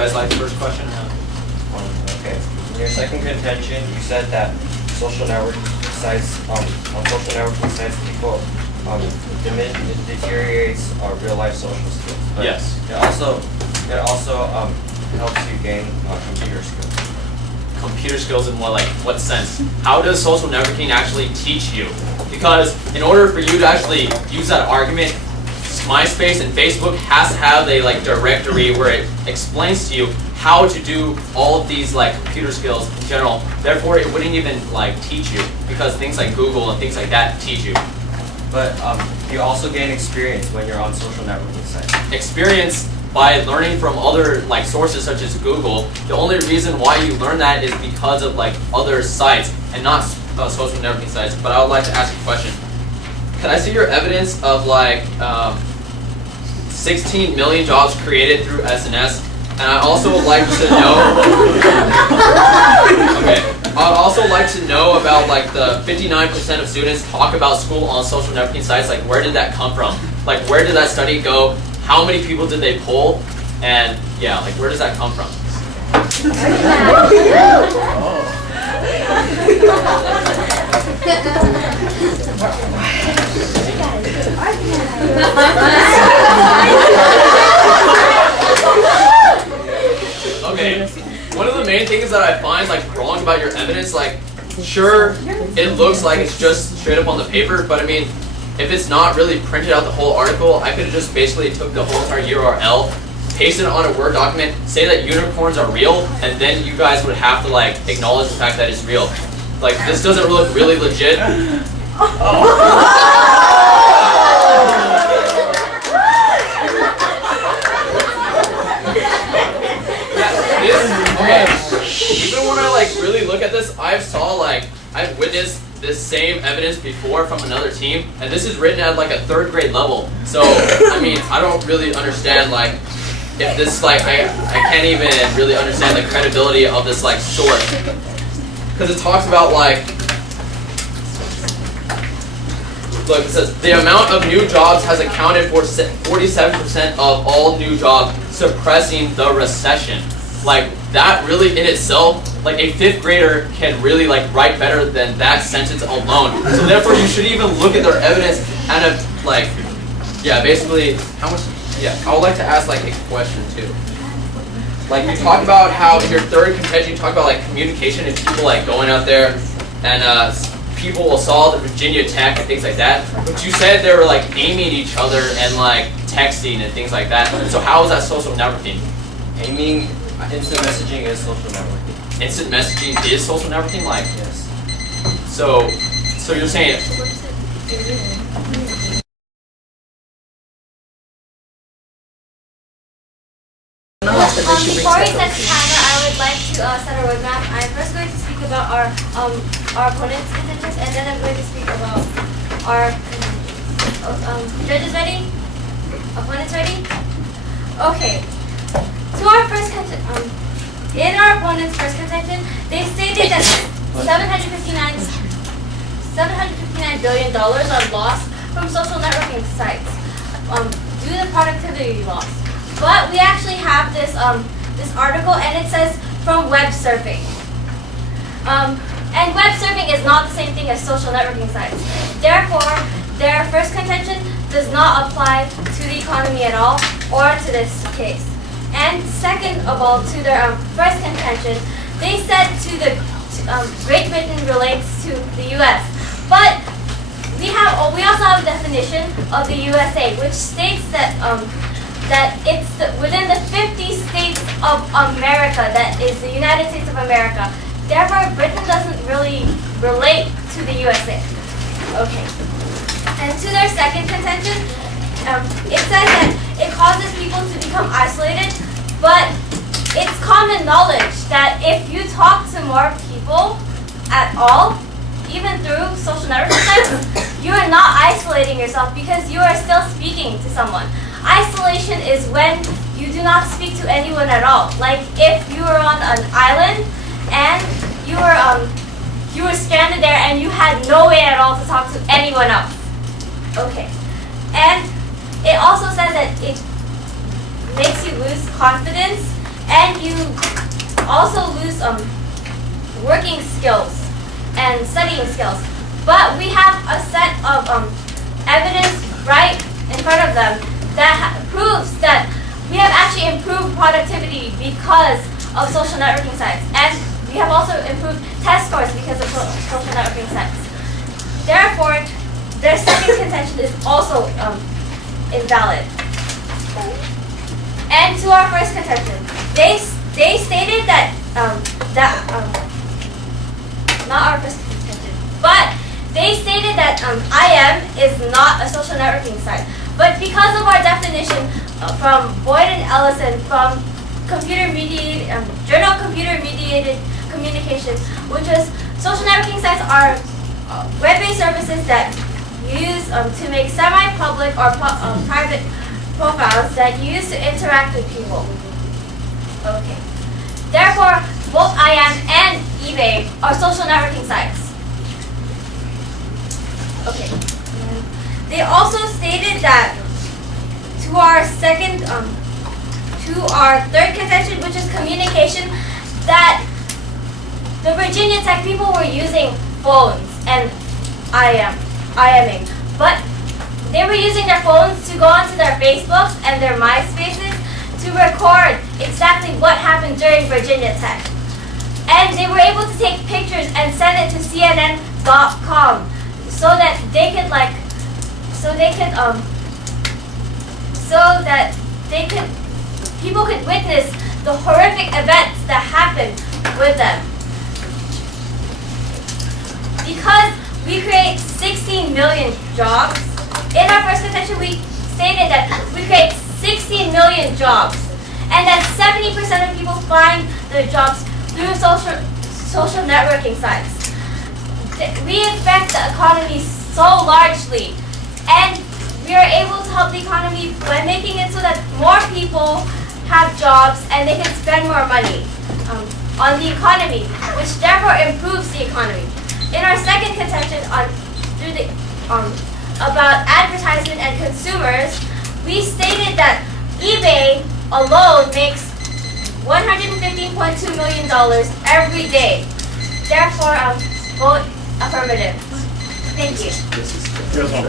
guys like the first question? Okay. In your second contention, you said that social networking sites, on social networking sites, people deteriorates real life social skills. But Yes. It also helps you gain computer skills. Computer skills in what sense? How does social networking actually teach you? Because in order for you to actually use that argument, MySpace and Facebook has to have a directory where it explains to you how to do all of these computer skills in general. Therefore, it wouldn't even teach you, because things like Google and things like that teach you. But you also gain experience when you're on social networking sites. Experience by learning from other sources such as Google. The only reason why you learn that is because of other sites and not social networking sites. But I would like to ask you a question. Can I see your evidence of 16 million jobs created through SNS? And I also would like to know. Okay. I'd also like to know about the 59% of students talk about school on social networking sites. Where did that come from? Where did that study go? How many people did they poll? And yeah, where does that come from? Okay, one of the main things that I find wrong about your evidence, sure, it looks like it's just straight up on the paper, but I mean, if it's not really printed out the whole article, I could have just basically took the whole entire URL, pasted it on a Word document, say that unicorns are real, and then you guys would have to acknowledge the fact that it's real. This doesn't look really legit. Okay. Even when I really look at this, I've witnessed this same evidence before from another team, and this is written at a 3rd grade level. So I mean, I don't really understand if this I can't even really understand the credibility of this source, because it talks about look, it says the amount of new jobs has accounted for 47% of all new jobs, suppressing the recession. That really in itself, a 5th grader can really write better than that sentence alone. So therefore, you should even look at their evidence and yeah, basically, how much? Yeah, I would like to ask a question too. You talk about how in your 3rd contention, you talk about communication and people going out there and people will saw the Virginia Tech and things like that. But you said they were aiming each other and texting and things like that. So how is that social networking? Aiming. Instant messaging is social networking. Instant messaging is social networking? Yes. So you're saying... Before we set the timer, I would like to set a roadmap. I'm first going to speak about our opponent's contentions, and then I'm going to speak about our contentions. Judges ready? Opponents ready? Okay. To our first in our opponent's first contention, they stated that $759 billion are lost from social networking sites due to productivity loss. But we actually have this this article, and it says from web surfing. And web surfing is not the same thing as social networking sites. Therefore, their first contention does not apply to the economy at all or to this case. And second of all, to their first contention, they said Great Britain relates to the U.S. But we also have a definition of the USA, which states that that it's within the 50 states of America, that is the United States of America. Therefore, Britain doesn't really relate to the USA. Okay. And to their second contention, it says that it causes people to become isolated, but it's common knowledge that if you talk to more people at all, even through social networking sites, you are not isolating yourself because you are still speaking to someone. Isolation is when you do not speak to anyone at all. Like if you were on an island and you were stranded there and you had no way at all to talk to anyone else. Okay. And it also says that it makes you lose confidence and you also lose working skills and studying skills. But we have a set of evidence right in front of them that proves that we have actually improved productivity because of social networking sites, and we have also improved test scores because of social networking sites. Therefore, their second contention is also invalid. And to our first contention, they stated that not our first contention, but they stated that IM is not a social networking site. But because of our definition from Boyd and Ellison from Journal Computer-Mediated Communication, which was social networking sites are web-based services that you use to make semi-public or private profiles that you use to interact with people. Okay. Therefore, both IM and eBay are social networking sites. Okay. They also stated that to our third contention, which is communication, that the Virginia Tech people were using phones and IMing, but they were using their phones to go onto their Facebooks and their MySpaces to record exactly what happened during Virginia Tech. And they were able to take pictures and send it to CNN.com so that people could witness the horrific events that happened with them. Because we create 16 million jobs, in our first contention we stated that we create 16 million jobs, and that 70% of people find their jobs through social networking sites. We affect the economy so largely, and we are able to help the economy by making it so that more people have jobs and they can spend more money on the economy, which therefore improves the economy. In our second contention about advertisement and consumers, we stated that eBay alone makes $115.2 million every day. Therefore, vote affirmative. Thank you.